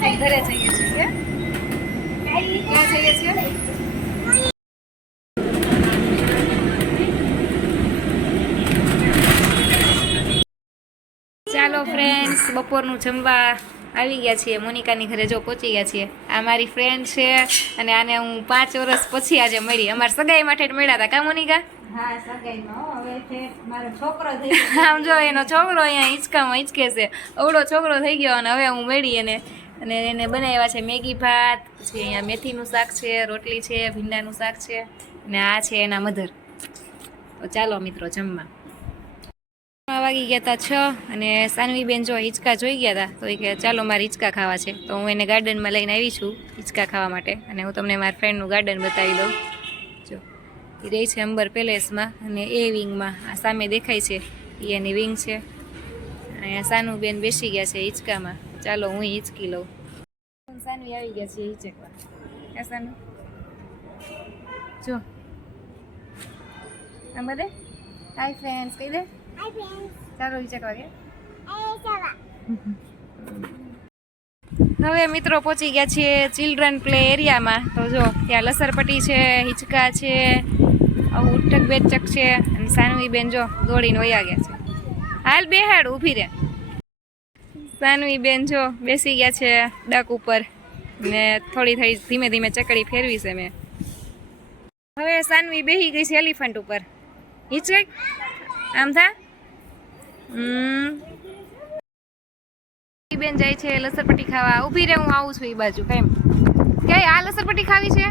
પાસે ઘરે જઈએ છીએ. ક્યાં જઈએ છીએ? ચાલો ફ્રેન્ડ્સ બપોરનું જમવા આવી ગયા છીએ. મોનિકાની ઘરે જો પહોંચી ગયા છીએ. આ મારી ફ્રેન્ડ છે અને આને હું પાંચ વર્ષ પછી આજે મળી. અમારા સગાઈ માટે મળ્યા હતા કા મોનિકા? આમ જો એનો છોકરો અહીંયા હિંચકામાં હિંચકે છે. અવડો છોકરો થઈ ગયો અને હવે હું મળી એને અને એને બનાવ્યા છે મેગી ભાત, પછી અહીંયા મેથીનું શાક છે, રોટલી છે, ભીંડાનું શાક છે, અને આ છે એના મધર. તો ચાલો મિત્રો જમવા. વાગી ગયા હતા છ અને સાનવી બેન જો હિંચકા જોઈ ગયા હતા તો એ કે ચાલો મારે હિંચકા ખાવા છે. તો હું એને ગાર્ડનમાં લઈને આવી છું હિંચકા ખાવા માટે. અને હું તમને મારા ફ્રેન્ડનું ગાર્ડન બતાવી દઉં. જો, એ રહી છે અંબર પેલેસમાં અને એ વિંગમાં. આ સામે દેખાય છે એની વિંગ છે. અહીંયા સાનુ બેન બેસી ગયા છે હિંચકામાં. ચાલો હું હિંચકી લઉં. સાનવી આવી ગયા છે હિંચકવા ક્યાં સાનવી જો. આમ બધે? હાય ફ્રેન્ડ્સ કહી દે? ચાલો હિંચકવા કે હવે મિત્રો પહોંચી ગયા છીએ ચિલ્ડ્રન પ્લે એરિયામાં તો જો ત્યાં લસરપટ્ટી છે હિંચકા છે આવું ઉઠક બેચક છે અને સાનવી બેન જો દોડીને વયા ગયા છે. હાલ બેહાડ ઊભી રે સાનવી બેન જો બેસી ગયા છે ડક ઉપર. ને થોડી થોડી ધીમે ધીમે ચકડી ફેરવી છે મેં. હવે સાનવી બેહી ગઈ છે એલિફન્ટ ઉપર. હિંચક આમ થા? બેન જાય છે લસરપટ્ટી ખાવા. ઊભી રે હું આવું છું એ બાજુ, કેમ? કે આ લસરપટ્ટી ખાવી છે?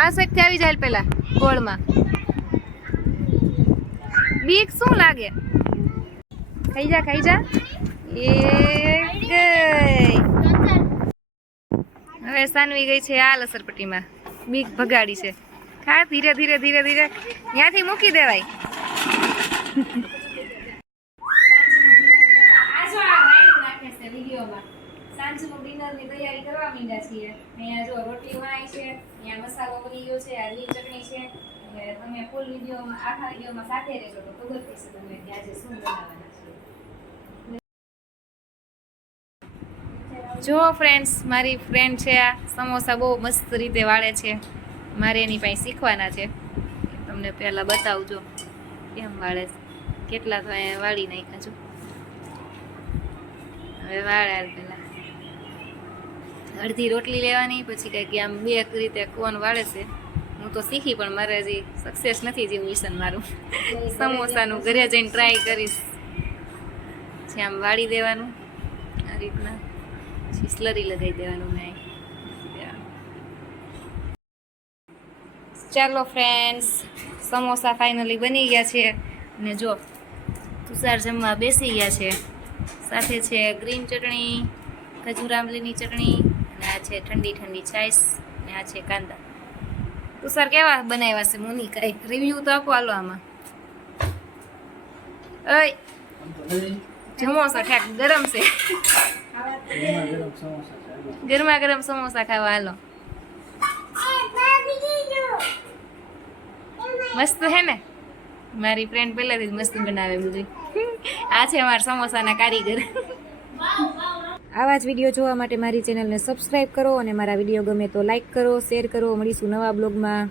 આ સાઈડથી આવી જાય પેલા, ગોળમાં. બીક શું લાગે? ખાઈ જા ખાઈ જા. એ ગઈ હવે સાનવી ગઈ છે આ લસરપટ્ટીમાં. બીક ભગાડી છે. ખા, ધીરે ધીરે ધીરે ધીરે. ત્યાંથી મૂકી દેવાય. સાંજનું ડિનરની તૈયારી કરવા માંડ્યા છીએ. અહીંયા જો રોટલી વણાઈ છે, અહીંયા મસાલો બની ગયો છે, આ લીલી ચટણી છે. તમે ફૂલ વિડીયોમાં, આખા વિડીયોમાં સાથે રહેજો તો ખબર પડશે તમને કે આજે શું બનાવવાના છે. જો ફ્રેન્ડ્સ મારી ફ્રેન્ડ છે આ, સમોસા બહુ મસ્ત રીતે વાળે છે. મારે એની પાસે શીખવાના છે. તમને પહેલાં બતાવજો, કેમ વાળે છે? કેટલા તો અહીંયા વાળી નાખ્યા છો? હવે વાળ્યા પહેલાં. અડધી રોટલી લેવાની, પછી કંઈક આમ બે રીતે કોણ વાળે છે? હું તો શીખી, પણ મારે હજી સક્સેસ નથી જેવું મિશન મારું. સમોસાનું ઘરે જઈને ટ્રાય કરીશ. જે આમ વાળી દેવાનું, આ રીતના. પછી સ્લરી લગાવી દેવાનું મેં. ચાલો ફ્રેન્ડ્સ સમોસા ફાઇનલી બની ગયા છે. અને જો, તુષાર જમવા બેસી ગયા છે. સાથે છે ગ્રીન ચટણી, ખજૂર આંબલીની ચટણી, અને આ છે ઠંડી ઠંડી છાઈસ અને આ છે કાંદા. તુષાર કેવા બનાવ્યા છે મોનિકા રિવ્યુ તો આપો હાલો આમાં. ઓય સમોસા ઠેક ગરમ છે. ગરમા ગરમ સમોસા ખાવા, હાલો. મસ્ત હે ને? મારી ફ્રેન્ડ પહેલાથી જ મસ્ત બનાવે બધું. આ છે અમારા સમોસાના કારીગર. આવા જ વીડિયો જોવા માટે મારી ચેનલને સબસ્ક્રાઈબ કરો અને મારા વીડિયો ગમે તો લાઈક કરો શેર કરો. મળીશું નવા બ્લોગમાં